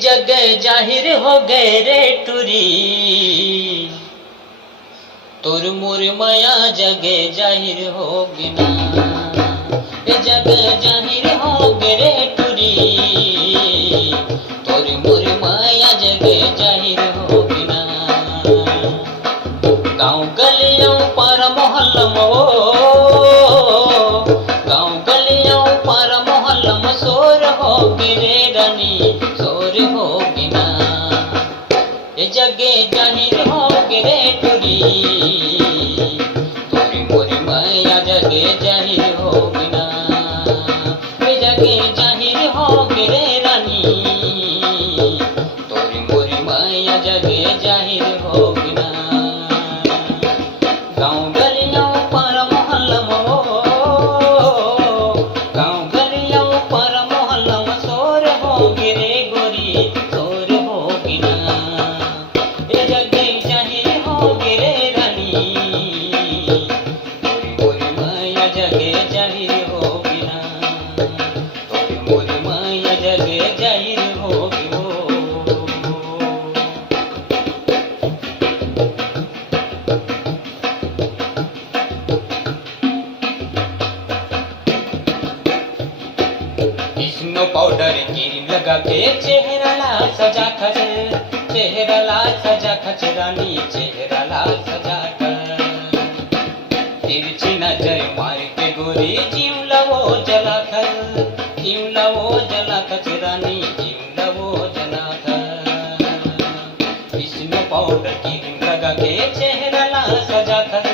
जग जाहिर हो गए रे टुरी, तोर मोर माया जग जाहिर हो गिना। जग जाहिर हो गए रे टुरी, तोर मोर माया जग जाहिर हो गिना। गाँव गलियों पर मोहल्लों, गाँव गलियों पर मोहल्लों शोर हो गिरे रानी, शोर हो गिना। ये जगे जाहिर हो गिरे टुरी, तोरी मोरी माया जगे जाहिर हो गिना। ये जगे जाहिर हो गिरे रानी, तोरी मोरी माया जगे जाहिर हो गिना। गाँव गलियों पर मोहल्लों, गाँव गलियों पर मोहल्लों शोर हो गिरे गोरी, शोर हो गिना। ये जगे जाहिर हो गिरे रानी, तोरी मोरी माया जगे जाहिर हो गिना। तोरी मोरी माया जगे जाहिर हो गिनो। स्नो पाउडर क्रीम लगा के चेहरा लाल सजा कर, चेहरा लाल सजा खच रानी, चेहरा लाल सजा कर। तिरछी नजर मार के गोरी जीव लवो जला कर, जीव लवो जला खच रानी, जीव लवो जला कर। स्नो पाउडर क्रीम लगा के चेहरा लाल सजा कर,